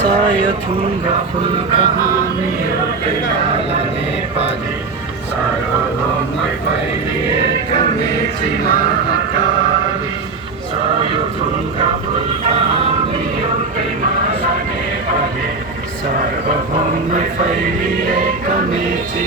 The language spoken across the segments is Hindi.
सायथुङ्ग फुल्कहानियोके माला नेपाली सार्वभौमै फैलिएका मेची महाकाली सायथुङ्ग फुल्कहानियोके माला नेपाली सार्वभौमै फैलिएका मेची।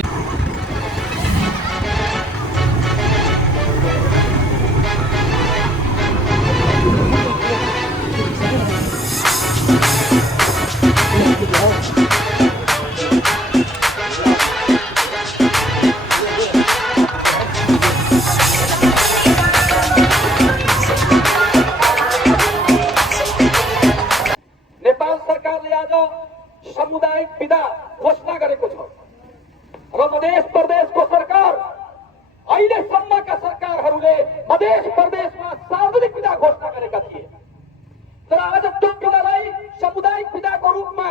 नेपाल सरकारले आज सामुदायिक विदा घोषणा गरेको छ र मधेस प्रदेशको सरकार अहिलेसम्मका सरकारहरूले मधेस प्रदेशमा सार्वजनिक विदा घोषणा गरेका थिए, तर आज त्यो विदालाई सामुदायिक विदाको रूपमा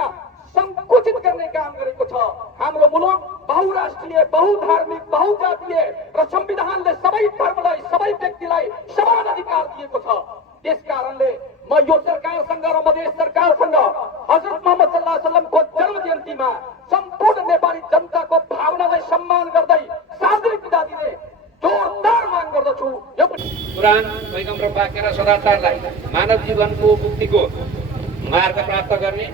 संकुचित गर्ने काम गरेको छ। हाम्रो मुलुक बहुराष्ट्रिय, बहुधार्मिक, बहुजातीय र संविधानले सबै धर्मलाई, सबै व्यक्तिलाई समान अधिकार दिएको छ। त्यस कारणले म यो सरकारसँग र मधेस सरकारसँग हजरत मोहम्मद सल्लल्लाहु अलैहि वसल्लमको जन्म जयन्तीमा सम्पूर्ण नेपाली जनताको भावनालाई सम्मान गर्दै सार्वजनिक विदा दिने जोरदार माग गर्दछु। यो कुरान, पैगम्बर वाक्य र सदाचारलाई मानव जीवनको मुक्तिको मार्ग प्राप्त गर्ने,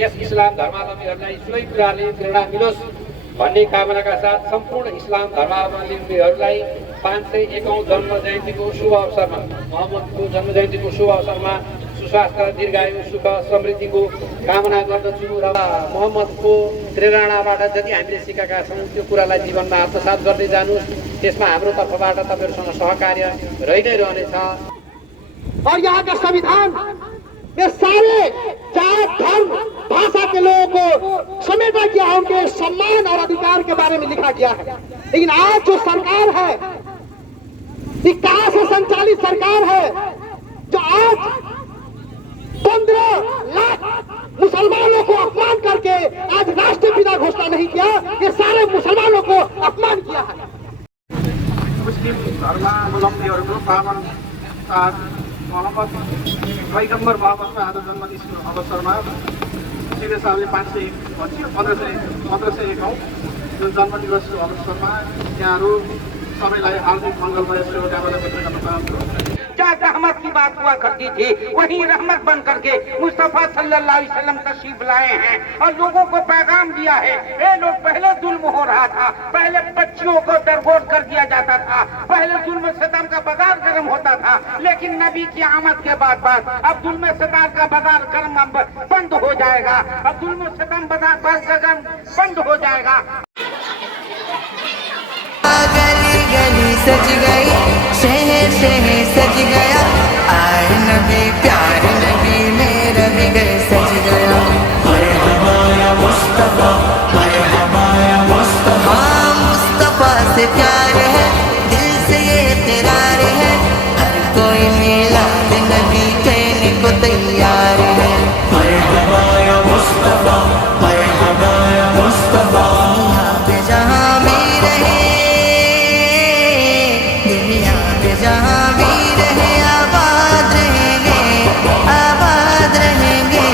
यस इस्लाम धर्मावलम्बीहरूलाई सबै कुराले प्रेरणा मिलोस् भन्ने कामनाका साथ सम्पूर्ण इस्लाम धर्मावलम्बीहरूलाई 501औं जन्म जयन्तीको शुभ अवसरमा, मोहम्मदको जन्म जयन्तीको शुभ अवसरमा सुस्वास्थ्य, दीर्घायु, सुख, समृद्धिको कामना गर्दछु र मोहम्मदको प्रेरणाबाट जति हामीले सिकेका छौँ त्यो कुरालाई जीवनमा आत्मसात गर्दै जानुहोस्। त्यसमा हाम्रो तर्फबाट तपाईँहरूसँग सहकार्य रहि नै रहनेछ। और यहाँ का संविधान में सारे जात, धर्म, भाषा के लोगों को समेटा गया है, उनके सम्मान और अधिकार के बारे में लिखा गया है। लेकिन आज जो सरकार है, 51 से संचालित सरकार है, जो आज 15 लाख मुसलमानों को अपमान करके आज राष्ट्रीय पिता घोषणा नहीं किया, ये सारे मुसलमानों को अपमान किया है। मुस्लिम धर्मावलम्बीहरूको पावन मोहम्मद पैगम्बर मोहम्मदको आज जन्मदिवसको अवसरमा सिधे साहबले 1501औं जो जन्मदिवसको अवसरमा यहाँहरू सबैलाई हार्दिक मङ्गलमय शुभकामना व्यक्त गर्न चाहन्छु। जहाँ रहमत की बात हुआ करती थी वहीं रहमत बन करके मुस्तफा सल्लल्लाहु अलैहि वसल्लम तशरीफ लाए हैं और लोगों को पैगाम दिया है। ये लोग पहले जुल्म हो रहा था, पहले बच्चियों को दरगोर कर दिया जाता था, पहले जुल्म सितम का बाजार गर्म होता था, लेकिन नबी की आमद के बाद अब जुल्म सितम का बाजार गर्म बंद हो जाएगा। अब जुल्म सितम बाजार गर्म बंद हो जाएगा। गली गली सज गई, शहर शहर सज गया, आए नबी प्यार नबी मेरा भी घर सज गया। मरहबा मुस्तफा, मरहबा मुस्तफा, मुस्तफा से प्यार है, दिल से ये इकरार है, हर कोई मिलाद नबी कहने को तैयार है। मरहबा मुस्तफा, मरहबा मुस्तफा, यहाँ पे जहाँ भी रहे, जहाँ भी रहे आबाद रहेंगे, आबाद रहेंगे।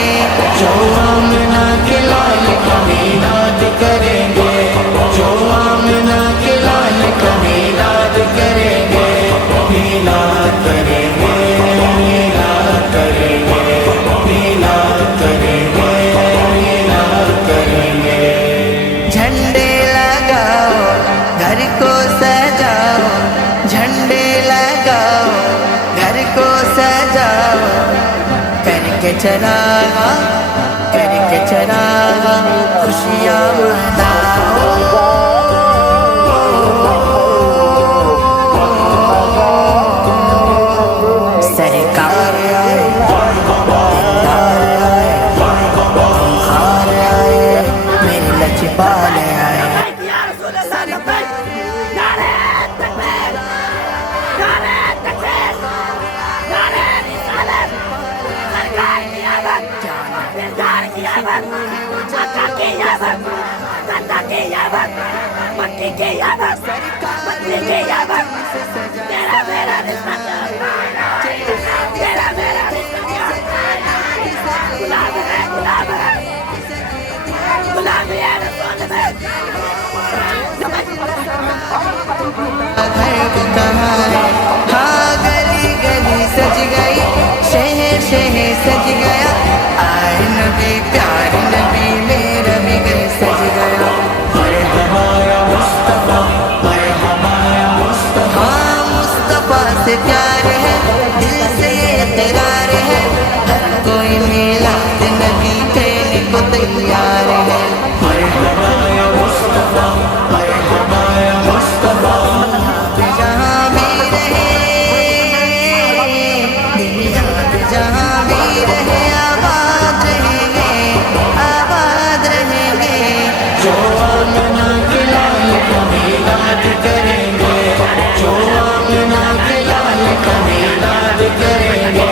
जो आमना के लाल का मीलाद करेंगे, जो आमना के लाल का मीलाद करेंगे, मीलाद करेंगे, मीलाद करेंगे, मीलाद करेंगे, मीलाद करेंगे। झंडे लगाओ, घर को सजाओ, झंडे लगाओ, घर को सजाओ, करके चरागा, करके चरागा, खुशियाँ मनाओ। सरकार आए, दिलदार आए, बुखार आए, मेरे लचपाल आए। गुलाब है, गुलाब है। घर वो कहाँ है, हाँ गली गली सज गई, शहर शहर सज गया, आए नबी प्यार नबी मेरा भी घर सज गया। मरहबा या मुस्तफा, मरहबा या मुस्तफा, हाँ मुस्तफा से प्यार है, दिल से ये इकरार है, हर कोई मिलाद नबी कहने को तैयार है। मरहबा या मुस्तफा, मरहबा या मुस्तफा, जहाँ भी रहे याद, जहाँ भी रहे आबाद रहेंगे, आबाद रहेंगे। जो आमना के लाल का मिलाद करेंगे, जो आमना के लाल का मिलाद करेंगे।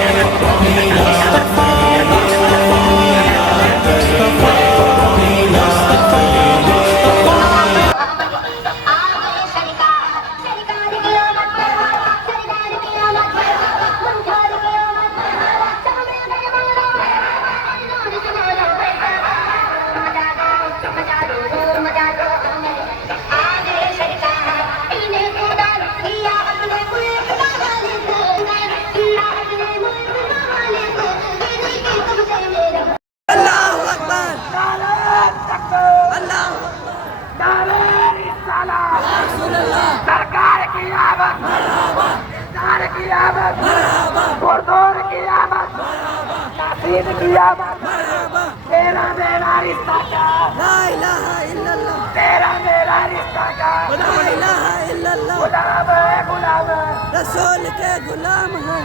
मुस्तफा, सरकार की आमद, सरकार की आमद, गुरदौर की आमद, नासीर की आमद, तेरा मेरा रिश्ता का, ला इलाहा इल्लल्लाह, तेरा मेरा रिश्ता का, ला इलाहा इल्लल्लाह, गुलाम है, गुलाम है, रसूल के गुलाम है।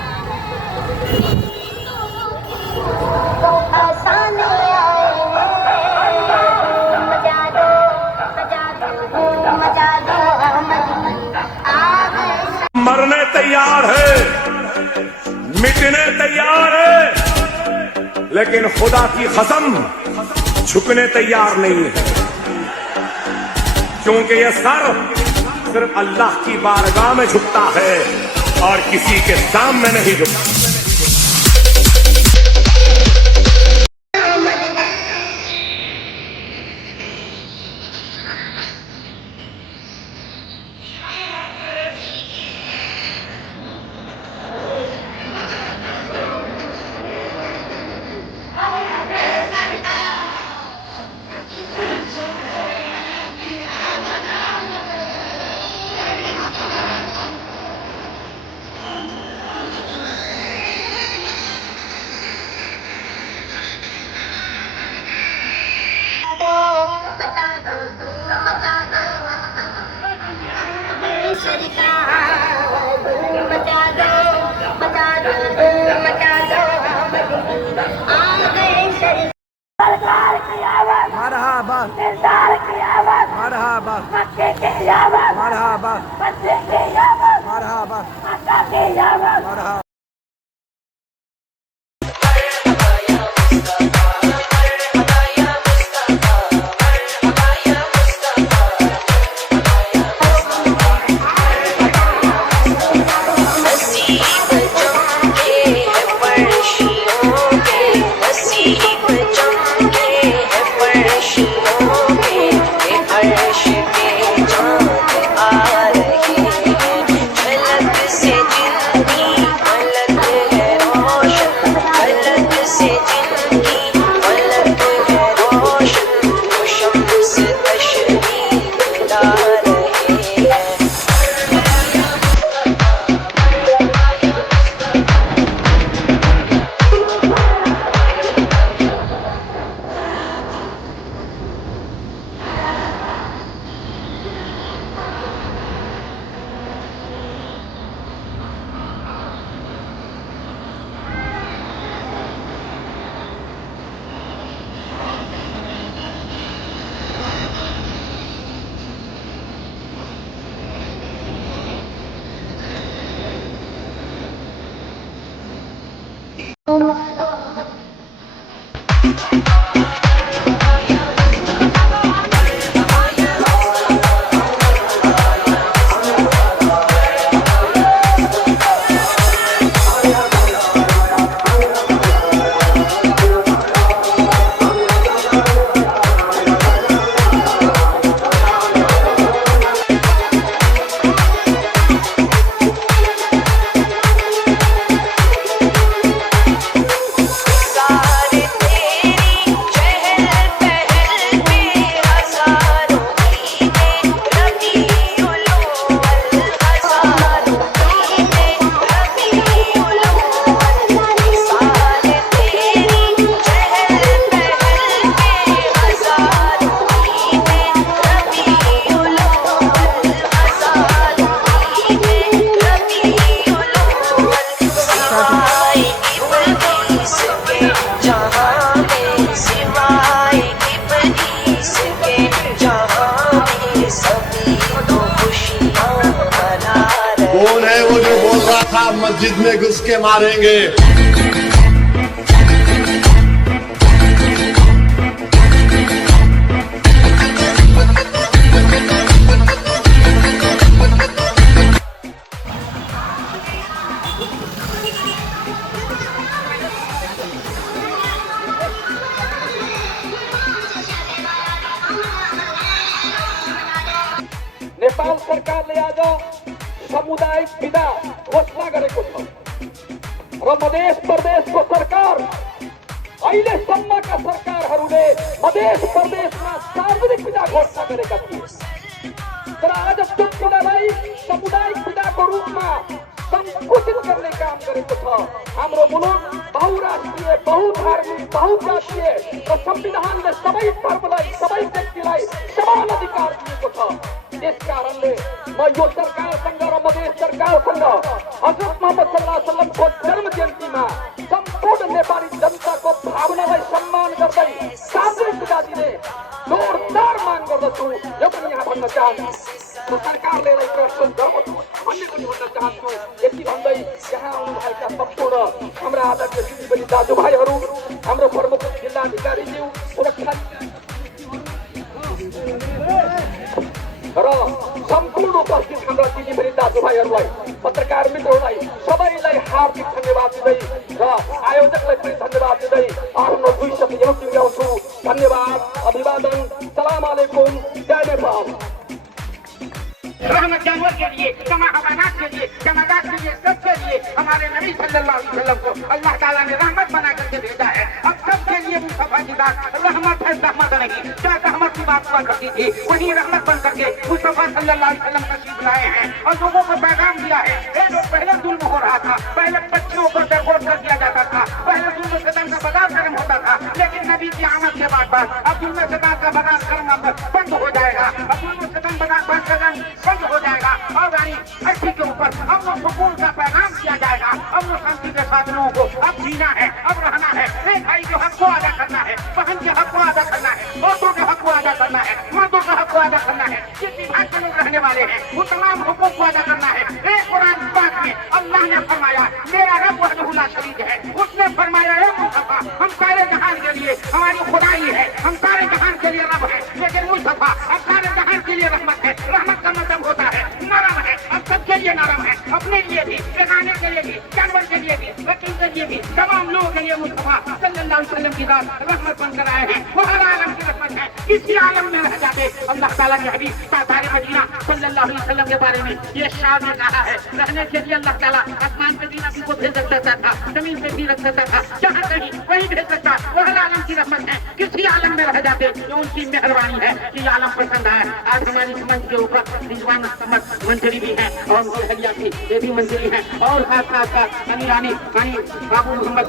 मरने तैयार है, मिटने तैयार है, लेकिन खुदा की कसम झुकने तैयार नहीं है, क्योंकि यह सर सिर्फ अल्लाह की बारगाह में झुकता है और किसी के सामने नहीं झुकता। मरहबा, मरहबा, मरहबा, मरहबा, मरहबा। झलक से जिंदगी बोला था मस्जिद में घुस के मारेंगे। नेपाल सरकारले आज सामुदायिक विदा घोषणा गरेको छ र मधेस प्रदेशको सरकार अहिलेसम्मका सरकारहरूले मधेस प्रदेशमा सार्वजनिक विदा घोषणा गरेका थिए, तर आज त्यो विदालाई सामुदायिक विदाको रूपमा संकुचित गर्ने काम गरेको छ। हाम्रो मुलुक बहुराष्ट्रिय, बहुधार्मिक, बहुजातीय र संविधानले सबै धर्मलाई, सबै व्यक्तिलाई समान अधिकार दिएको छ। यस कारणले म यो सरकारसँग र मधेस सरकारसँग हजरत मोहम्मद सल्लल्लाहु अलैहि वसल्लमको जन्म जयन्तीमा सम्पूर्ण नेपाली जनताको भावनालाई सम्मान गर्दै सार्वजनिक विदा दिने जोरदार माग गर्दछु। यो पनि यहाँ भन्न चाहन्छु, सरकारले यसलाई प्रश्न गर्छ भन्ने पनि भन्न चाहन्छु। यति भन्दै यहाँ आउनुभएका सम्पूर्ण हाम्रा आदरणीय दिदीबहिनी दाजुभाइहरू, हाम्रो प्रमुख जिल्लाधिकारीज्यू, सुरक्षा र सम्पूर्ण उपस्थित हाम्रा दिदीबहिनी दाजुभाइहरूलाई, पत्रकार मित्रहरूलाई सबैलाई हार्दिक धन्यवाद दिँदै र आयोजकलाई पनि धन्यवाद दिँदै आफ्नो 2 शब्द यहाँ टुङ्ग्याउँछु। धन्यवाद, अभिवादन, सलाम अलैकुम, जय नेपाल। रहमत जानवर के लिए, कमा हवानात के लिए, जमादात के लिए, सबके लिए हमारे नबी सल्लल्लाहु अलैहि वसल्लम को अल्लाह ताला ने रहमत बना करके भेजा है। अब सबके लिए मुस्तफा की बात रहमत है, रहमत नहीं। क्या रहमत की बात हुआ करती थी, वही रहमत बन करके मुस्तफा सल्लल्लाहु अलैहि वसल्लम तशरीफ लाए हैं और लोगों को पैगाम दिया है। ये लोग पहले जुल्म हो रहा था, पहले बच्चों को दरगोर कर दिया जाता था, पहले जुल्म सदन का बाजार गर्म होता था, लेकिन नबी की आमद के बाद अब जुल्म सदन का बाजार गर्म बंद हो जाएगा। अब जुल्म सदन बंद हो जाएगा और धरती के ऊपर अब वो सुकून का पैगाम दिया जाएगा। अब वो शांति के साथ लोगों को अब जीना है, अब रहना है। एक भाई के हक को अदा करना है, बहन के हक को अदा करना है, औरतों के हक को अदा करना है, मर्दों के हक को अदा करना है। जिस विभाग के लोग रहने वाले हैं वो तमाम हुकूक को अदा करना है। एक कुरान पाक में अल्लाह ने फरमाया, मेरा रब वहदहू ला शरीक है। उसने फरमाया, है मुस्तफा, हम सारे जहान के लिए हमारी खुदाई है, हम सारे जहान के लिए रब है, लेकिन मुस्तफा अब सारे जहान के लिए रहमत है। रहमत का मतलब होता है नरम है, अब सबके लिए नरम है, अपने लिए भी, बेगाने के लिए भी, जानवर के लिए भी, वकील के लिए भी, तमाम लोगों के लिए मुस्तफा सल्लल्लाहु अलैहि वसल्लम की बात रहमत बनकर आए हैं। वो हर आलम की रहमत है, किसी आलम में रह जाते अल्लाह ताला ने हबीब तारे मदीना सल्लल्लाहु अलैहि वसल्लम के बारे में ये शान ने कहा है। रहने के लिए अल्लाह ताला आसमान पे भी नबी को भेज सकता था, जमीन पे भी रख सकता था, जहाँ कहीं वहीं भेज सकता। वो हर आलम की रहमत है, किसी आलम में रह जाते जो उनकी मेहरबानी है कि आलम पसंद आया। आज हमारी मंच के ऊपर रिजवान मंत्री भी हैं और मुहलिया भी, ये भी मंत्री हैं और साथ अमीरानी बाबू मोहम्मद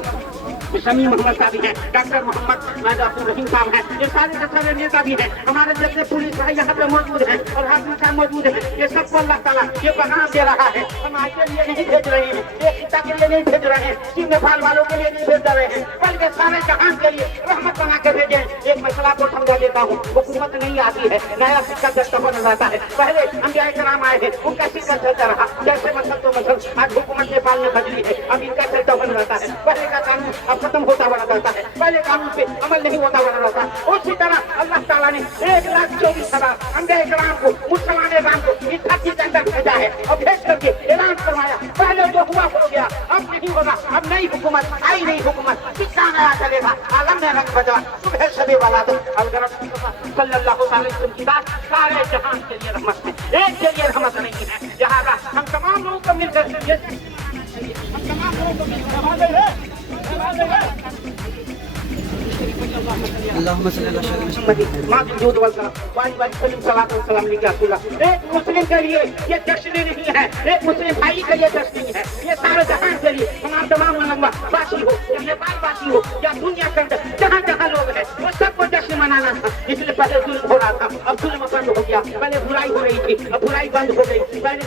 शमी मोहम्मद साहब हैं, डॉक्टर मोहम्मद अब्दुल रहीम साहब हैं, ये सारे सारे नेता भी हैं। हमारे जैसे पुलिस भाई यहाँ पे मौजूद हैं और हाजिर साहब मौजूद हैं। ये सबको अल्लाह ताला ये पैगाम दे रहा है, हम आज के लिए नहीं भेज रहे हैं, ये सीता के लिए नहीं भेज रहे हैं, कि नेपाल वालों के लिए नहीं भेज रहे हैं, बल्कि सारे जहान के लिए रहमत बना के भेजे। एक मसला को समझा देता हूँ, हुकूमत नहीं आती है, नया सिक्का दस्ता बन जाता है। पहले अंबिया कराम आए हैं, उनका सिक्का चलता रहा, जैसे मसल तो मसल। आज हुकूमत नेपाल में बदली है, अब इनका चलता बन जाता है। पहले का कानून अब खत्म होता बना जाता है, पहले कानून पे अमल नहीं होता बना जाता। उसी तरह अल्लाह ताला ने 1,24,000 अंबिया कराम को, मुसलमान राम को इस धरती के अंदर भेजा है और भेज करके ऐलान करवाया, पहले जो हुआ हो गया, अब नहीं होगा। अब नई हुकूमत आई, नई हुकूमत सिक्का नया चलेगा, आलम में रंग बजा, सुबह सभी वाला दो सल्लल्लाहु अलैहि वसल्लम की बात सारे जहान के लिए रहमत है, एक के लिए रहमत नहीं है। लिहाजा हम तमाम लोगों को मिलकर एक मुस्लिम के लिए ये जश्न नहीं है, एक मुस्लिम भाई के लिए जश्न है, ये सारे जहान के लिए हमारे तमाम वासी हो या नेपाल वासी हो या दुनिया के अंदर जहाँ जहाँ लोग हैं वो सबको जश्न मनाना था। इसलिए पहले जुल्म हो रहा था, अब जुल्म बंद हो गया। पहले बुराई हो रही थी, अब बुराई बंद हो गई। पहले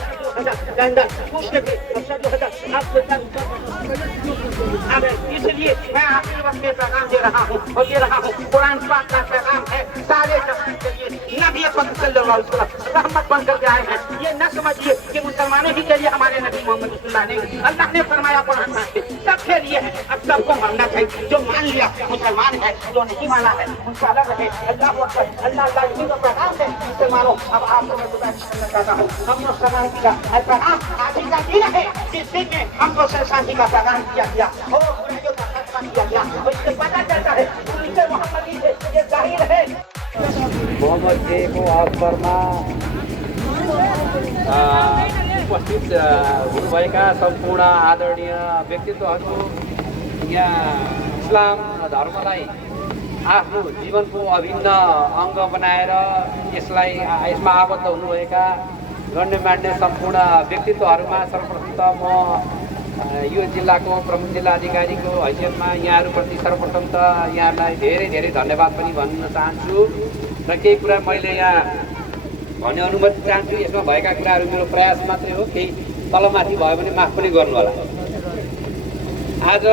इसलिए मैं आपके वक्त में पैगाम दे रहा हूँ और दे रहा हूँ। कुरान पाक का पैगाम है सारे जहान के लिए, नबी पाक सल्लल्लाहु सल्लल्लाहु अलैहि वसल्लम रहमत बन करके आए हैं। ये न समझिए कि मुसलमानों ही के लिए हमारे नबी मोहम्मद रसूलुल्लाह ने अल्लाह ने फरमाया कुरान में सबके लिए है। अब सबको मानना चाहिए। जो मान लिया मुसलमान है, जो नहीं माना है उनका अलग है। अल्लाह को अल्लाह का इसी का पैगाम है मुसलमानों। अब आपको मैं बताना चाहता हूँ, हम लोग समाज का पैगाम शादी का दिन है जिस दिन में हमको शादी का पैगाम किया गया और बुराइयों का खात्मा किया गया। और इससे पता चलता है इससे मोहम्मदी से ये जाहिर है। मोहम्मद डेको अवसरमा उपस्थित हुनुभएका सम्पूर्ण आदरणीय व्यक्तित्वहरू यहाँ इस्लाम धर्मलाई आफ्नो जीवनको अभिन्न अङ्ग बनाएर यसमा आबद्ध हुनुभएका गण्यमान्य सम्पूर्ण व्यक्तित्वहरूमा सर्वप्रथम त म यो जिल्लाको प्रमुख जिल्ला अधिकारीको हैसियतमा यहाँहरूप्रति सर्वप्रथम त यहाँलाई धेरै धेरै धन्यवाद पनि भन्न चाहन्छु र केही कुरा मैले यहाँ भन्ने अनुमति चाहन्छु। यसमा भएका कुराहरू मेरो प्रयास मात्रै हो, केही तलमाथि भयो भने माफ पनि गर्नुहोला। आज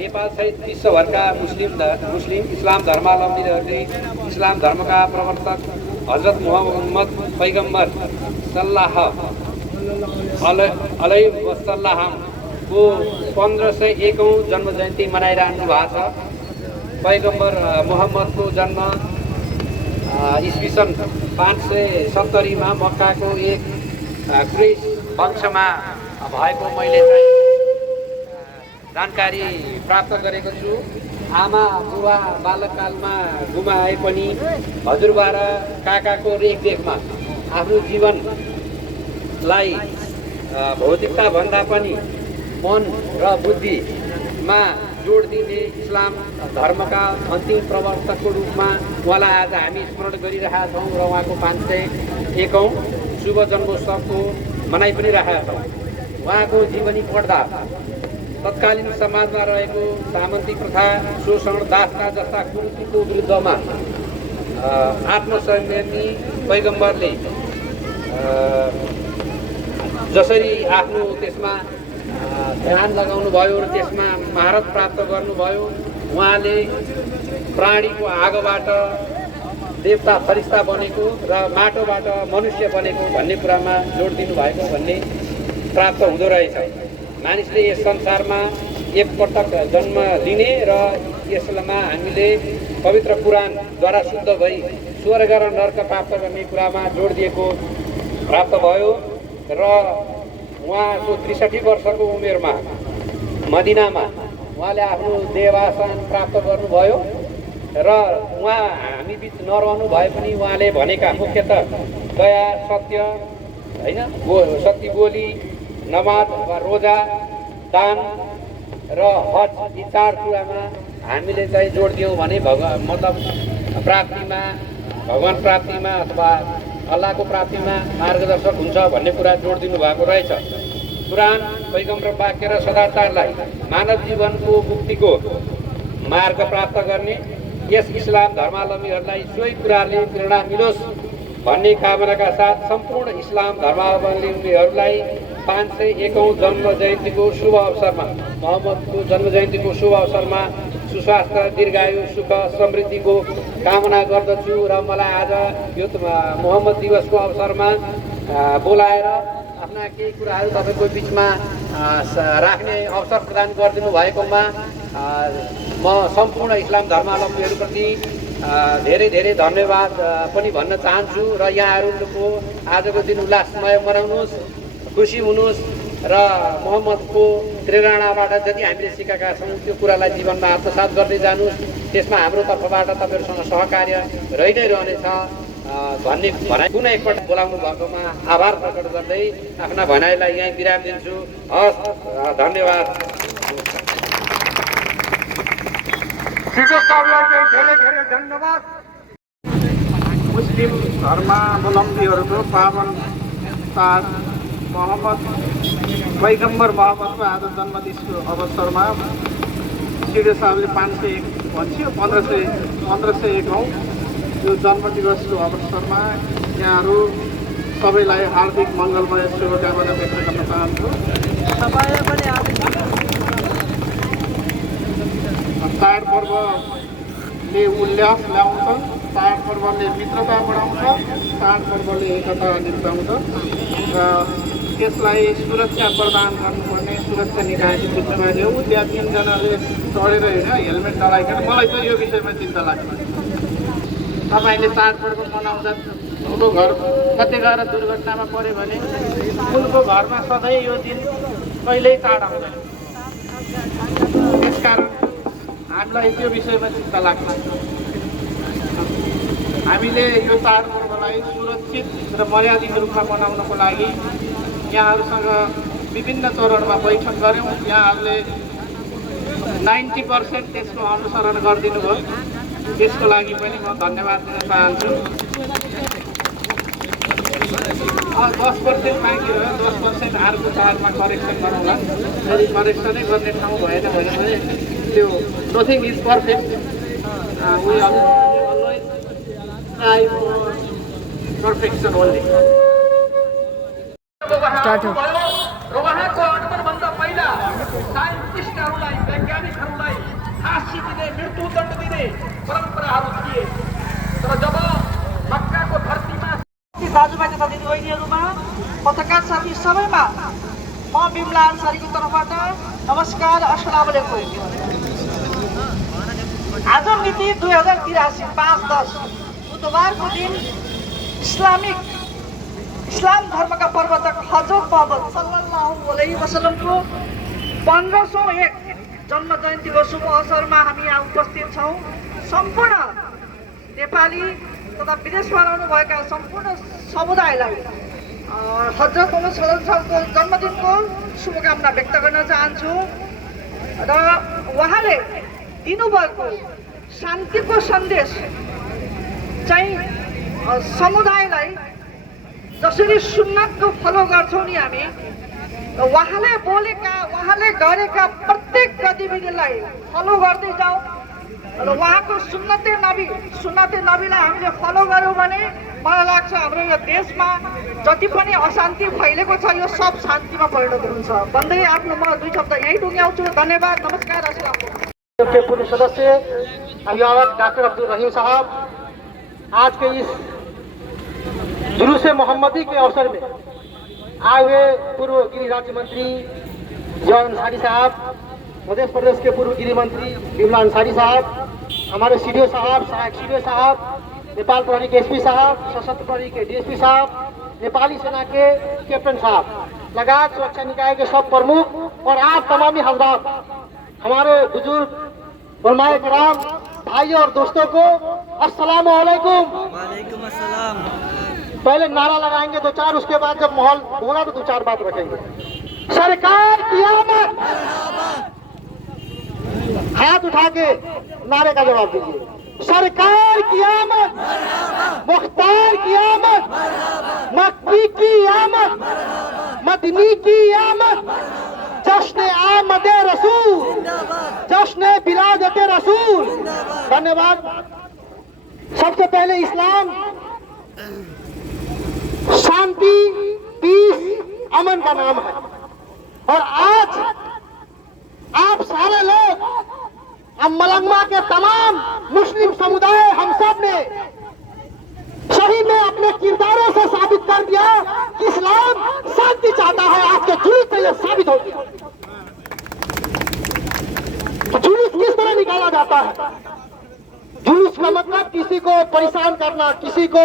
नेपालसहित विश्वभरका मुस्लिम इस्लाम धर्मावलम्बीहरूले इस्लाम धर्मका प्रवर्तक हजरत मोहम्मद पैगम्बर सल्लल्लाहु अलैहि वसल्लमको 1501औं जन्म जयन्ती मनाइरहनु भएको छ। पैगम्बर मोहम्मदको जन्म ईस्वी सन् 570 मा मक्काको एक कुरैश वंशमा भएको मैले जानकारी प्राप्त गरेको छु। आमा बुवा बालककालमा गुमाए पनि हजुरबा र काकाको रेखदेखमा आफ्नो जीवनलाई भौतिकता भन्दा पनि मन र बुद्धिमा जोड दिने इस्लाम धर्मका अन्तिम प्रवर्तकको रूपमा उहाँलाई आज हामी स्मरण गरिरहेका छौँ र उहाँको 501औं शुभ जन्मोत्सवको मनाइ पनि रहेका छौँ। उहाँको जीवनी पढ्दा तत्कालीन समाजमा रहेको सामन्ती प्रथा, शोषण, दासता जस्ता कुरीतिको विरुद्धमा आत्मसंयमी पैगम्बरले जसरी आफ्नो त्यसमा ध्यान लगाउनु भयो र त्यसमा महारत प्राप्त गर्नुभयो। उहाँले प्राणीको आगोबाट देवता फरिस्ता बनेको र माटोबाट मनुष्य बनेको भन्ने कुरामा जोड दिनुभएको भन्ने प्राप्त हुँदो रहेछ। मानिसले यस संसारमा एकपटक जन्म लिने र यसमा हामीले पवित्र कुरानद्वारा शुद्ध भई स्वर्ग र नर्क प्राप्त गर्ने कुरामा जोड दिएको प्राप्त भयो र उहाँको 63 वर्षको उमेरमा मदिनामा उहाँले आफ्नो देवासन प्राप्त गर्नुभयो र उहाँ हामी बिच नरहनु भए पनि उहाँले भनेका मुख्यतः दया, सत्य, होइन, सत्य बोली, नमाज वा रोजा, दान र हज यी 4 कुरामा हामीले चाहिँ जोड दियौँ भने मतलब प्राप्तिमा, भगवान प्राप्तिमा अथवा अल्लाहको प्राप्तिमा मार्गदर्शक हुन्छ भन्ने कुरा जोड दिनुभएको रहेछ। कुरान, पैगम्बर वाक्य र सदाचारलाई मानव जीवनको मुक्तिको मार्ग प्राप्त गर्ने, यस इस्लाम धर्मावलम्बीहरूलाई सोही कुराले प्रेरणा मिलोस् भन्ने कामनाका साथ सम्पूर्ण इस्लाम धर्मावलम्बीहरूलाई 501औं जन्म जयन्तीको शुभ अवसरमा, मोहम्मदको जन्म जयन्तीको शुभ अवसरमा सुस्वास्थ्य, दीर्घायु, सुख, समृद्धिको कामना गर्दछु र मलाई आज यो मोहम्मद दिवसको अवसरमा बोलाएर आफ्ना केही कुराहरू तपाईँको बिचमा राख्ने अवसर प्रदान गरिदिनु भएकोमा म सम्पूर्ण इस्लाम धर्मावलम्बीहरूप्रति धेरै धेरै धन्यवाद पनि भन्न चाहन्छु र यहाँहरूको आजको दिन उल्लासमय मनाउनुहोस्, खुसी हुनुहोस् र मोहम्मदको प्रेरणाबाट जति हामीले सिकेका छौँ त्यो कुरालाई जीवनमा आत्मसात गर्दै जानुहोस्। त्यसमा हाम्रो तर्फबाट तपाईँहरूसँग सहकार्य रहि नै रहनेछ भन्ने भनाइ पुनः एकपल्ट बोलाउनु भएकोमा आभार प्रकट गर्दै आफ्ना भनाइलाई यहीँ विराम दिन्छु। हस्, धन्यवाद। धन्यवाद। मुस्लिम धर्मावलम्बीहरूको पावन चाड मोहम्मद पैगम्बर मोहम्मदको आज जन्मदिवसको अवसरमा सिडे साहबले 501 भन्छियो 1501औं यो जन्मदिवसको अवसरमा यहाँहरू सबैलाई हार्दिक मङ्गलमय शुभकामना व्यक्त गर्न चाहन्छु। चाडपर्वले उल्लास ल्याउँछन् चाडपर्वले मित्रता बढाउँछ, चाडपर्वले एकता निम्ताउँछ र त्यसलाई सुरक्षा प्रदान गर्नुपर्ने सुरक्षा निकायको जिम्मेवारी हो। त्यहाँ 3 जनाले चढेर होइन हेलमेट नलाइकन, मलाई त यो विषयमा चिन्ता लाग्छ। तपाईँले चाडपर्व मनाउँदा उनको घर कतै गएर दुर्घटनामा पऱ्यो भने उनको घरमा सधैँ यो दिन कहिल्यै चाड आउँदैन। त्यसकारण हामीलाई त्यो विषयमा चिन्ता लाग्छ। हामीले यो चाडपर्वलाई सुरक्षित र मर्यादित रूपमा मनाउनको लागि यहाँहरूसँग विभिन्न चरणमा बैठक गऱ्यौँ। यहाँहरूले 90% त्यसको अनुसरण गरिदिनु भयो, त्यसको लागि पनि म धन्यवाद दिन चाहन्छु। 10% बाँकी रह्यो, 10% अर्को चाडमा करेक्सन गरौँला। यदि करेक्सनै गर्ने ठाउँ भएन भने त्यो nothing is perfect, we always try for perfection only. र उहाँको आगमनभन्दा पहिला साइन्टिस्टहरूलाई, वैज्ञानिकहरूलाई फाँसी दिने, मृत्युदण्ड दिने परम्पराहरू थिए। तर जब मक्काको धरतीमा दाजुभाइ तथा दिदीबहिनीहरूमा, पत्रकार साथी सबैमा म बिमला अन्सारीको तर्फबाट नमस्कार, अस्सलाम वालेकुम। आज मिति 2083 5/10 बुधबारको दिन इस्लाम धर्मका प्रवर्तक हजरत मोहम्मद सल्लल्लाहु अलैहि वसल्लमको 1501 जन्म जयन्तीको शुभ अवसरमा हामी यहाँ उपस्थित छौँ। सम्पूर्ण नेपाली तथा विदेशमा रहनुभएका सम्पूर्ण समुदायलाई हजरत मोहम्मद सल्लल्लाहु अलैहि वसल्लमको जन्मदिनको शुभकामना व्यक्त गर्न चाहन्छु। र उहाँले दिनुभएको शान्तिको सन्देश चाहिँ समुदायलाई जसरी सुन्नतको फलो गर्छौँ नि हामी, उहाँले बोलेका, उहाँले गरेका प्रत्येक गतिविधिलाई फलो गर्दै जाउँ र उहाँको सुन्नते नबीलाई हामीले फलो गऱ्यौँ भने मलाई लाग्छ हाम्रो यो देशमा जति पनि अशान्ति फैलेको छ यो सब शान्तिमा परिणत हुन्छ भन्दै आफ्नो म 2 शब्द यही टुङ्ग्याउँछु। धन्यवाद, नमस्कार, अस्सलाम। के पूर्व सदस्य अभिभावक डॉक्टर अब्दुल रहीम साहब, आज के इस जुलूस मोहम्मदी के अवसर में आए हुए पूर्व गृह राज्य मंत्री जॉन अंसारी साहब, मध्य प्रदेश के पूर्व गृह मंत्री बिमला अंसारी साहब, हमारे सीडीओ साहब, सहायक सीडीओ साहब, नेपाल प्रहरी के एसपी साहब, सशस्त्र प्रहरी के डीएसपी साहब, नेपाली सेना के कैप्टन साहब, लगातार सुरक्षा निकाय के सब प्रमुख और आप तमामी हजरात, हमारे बुजुर्ग उलमाए कराम, भाइयों और दोस्तों को अस्सलाम वालेकुम। वालेकुम अस्सलाम। पहले नारा लगाएंगे 2-4, उसके बाद जब माहौल होगा तो 2-4 बात रखेंगे। सरकार की आमद, हाथ उठा के नारे का जवाब दीजिए। सरकार की आमद, मुख्तार की आमद, मक्की की आमद, मदनी की आमद, जश्न आमद रसूल, जश्न बिलादत रसूल। धन्यवाद। सबसे पहले इस्लाम शांति, पीस, अमन का नाम है और आज आप सारे लोग, हम मलंगवा के तमाम मुस्लिम समुदाय, हम सब ने सही में अपने किरदारों से साबित कर दिया कि इस्लाम शांति चाहता है। आज के जुलूस से यह साबित हो गया। जुलूस किस तरह निकाला जाता है? जुलूस का मतलब किसी को परेशान करना, किसी को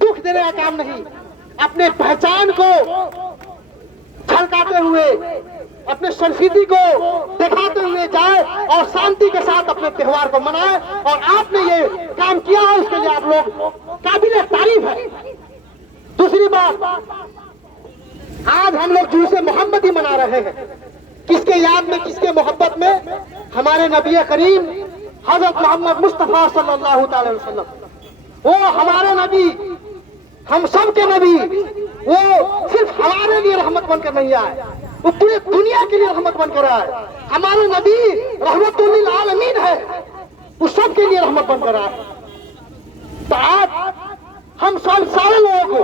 दुख देने का काम नहीं। अपने पहचान को झलकाते हुए, अपने संस्कृति को दिखाते हुए जाए और शांति के साथ अपने त्योहार को मनाए। और आपने ये काम किया है, उसके लिए आप लोग काबिल तारीफ है। दूसरी बात, आज हम लोग जुलूस मोहम्मदी मना रहे हैं। किसके याद में, किसके मोहब्बत में? हमारे नबी करीम हजरत मोहम्मद मुस्तफा सल्लल्लाहु अलैहि वसल्लम, वो हमारे नबी, हम सब के नबी, वो सिर्फ हमारे लिए रहमत बनकर नहीं आए, वो पूरे दुनिया के लिए रहमत बनकर आए। हमारे नबी रहमतुल लिल आलमीन है, वो सब के लिए रहमत बनकर आए। तो आज हम सब सारे लोगों को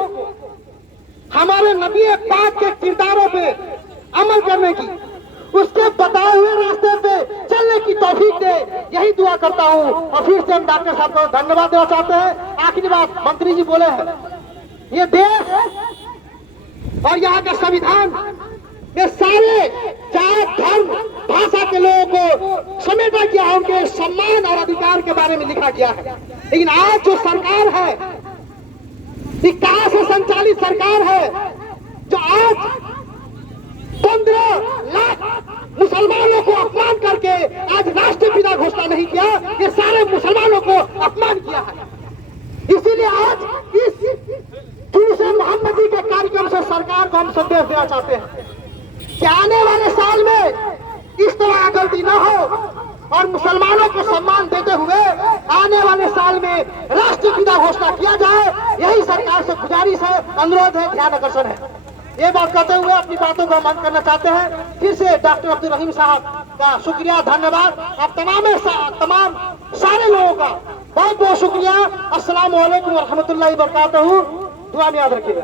हमारे नबी पाक के किरदारों पे अमल करने की, उसके बताए हुए रास्ते पे चलने की तौफीक दे, यही दुआ करता हूँ। और फिर से हम डॉक्टर साहब को धन्यवाद देना चाहते हैं। आखिरी बात मंत्री जी बोले हैं, ये देश और यहाँ का संविधान ये सारे जात धर्म भाषा के लोगों को समेटा गया है, उनके सम्मान और अधिकार के बारे में लिखा गया है। लेकिन आज जो सरकार है, विकास से संचालित सरकार है, जो आज 15 लाख मुसलमानों को अपमान करके आज राष्ट्रपिता घोषणा नहीं किया, ये सारे मुसलमानों को अपमान किया है। इसीलिए आज इस जुलूस-ए मोहम्मदी के कार्यक्रम से सरकार को हम संदेश देना चाहते हैं कि आने वाले साल में इस तरह का गलती न हो और मुसलमानों को सम्मान देते हुए आने वाले साल में राष्ट्रपिता घोषणा किया जाए, यही सरकार से गुजारिश है, अनुरोध है, ध्यान आकर्षण है। ये बात करते हुए अपनी बातों को हम अंत करना चाहते हैं। फिर से डॉक्टर अब्दुल रहीम साहब का शुक्रिया, धन्यवाद। आप तमाम सारे लोगों का बहुत बहुत शुक्रिया। अस्सलाम वालेकुम व रहमतुल्लाहि व बरकातहू। दुआ में याद रखिएगा।